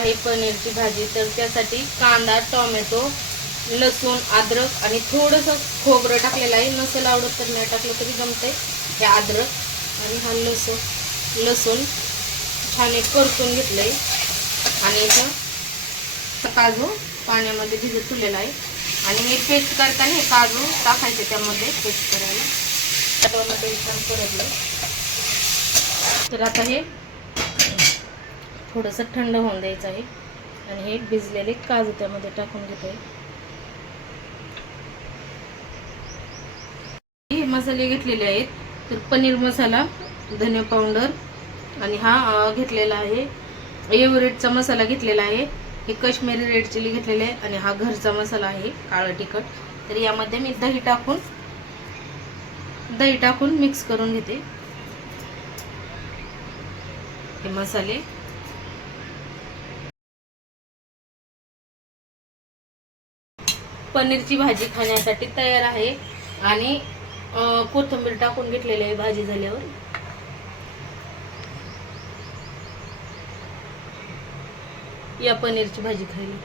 आहे पनीरची भाजी. तर त्यासाठी कांदा टोमॅटो लसूण अद्रक आणि थोडंसं खोबरं टाकलेलं आहे. नसेल आवडत तर नाही टाकलं तरी जमतंय हे अद्रक आणि हा लसूण. लसूण छान एक परतून आहे आणि इथं काजू पाण्यामध्ये भिजत ठेवलेला आहे. आणि मी पेस्ट करताना हे काजू टाकायचे त्यामध्ये पेस्ट करायला. टोमॅटो छान परतलं. तर आता हे थोडंसं थंड होऊन द्यायचं आहे. आणि हे भिजलेले काजू त्यामध्ये टाकून घेतोय. हे मसाले घेतलेले आहेत. तर पनीर मसाला धने पावडर आणि हा घेतलेला आहे. एव्हरेटचा मसाला घेतलेला आहे. हे कश्मीरी रेड चिली घेतलेले आहे आणि हा घरचा मसाला आहे काळं तिखट. तर यामध्ये मी दही टाकून दही टाकून मिक्स करून घेते. हे मसाले पनीरची भाजी खाण्यासाठी तयार आहे. आणि कोथिंबीर टाकून घेतलेली आहे भाजी झाल्यावर. या पनीरची भाजी खायला.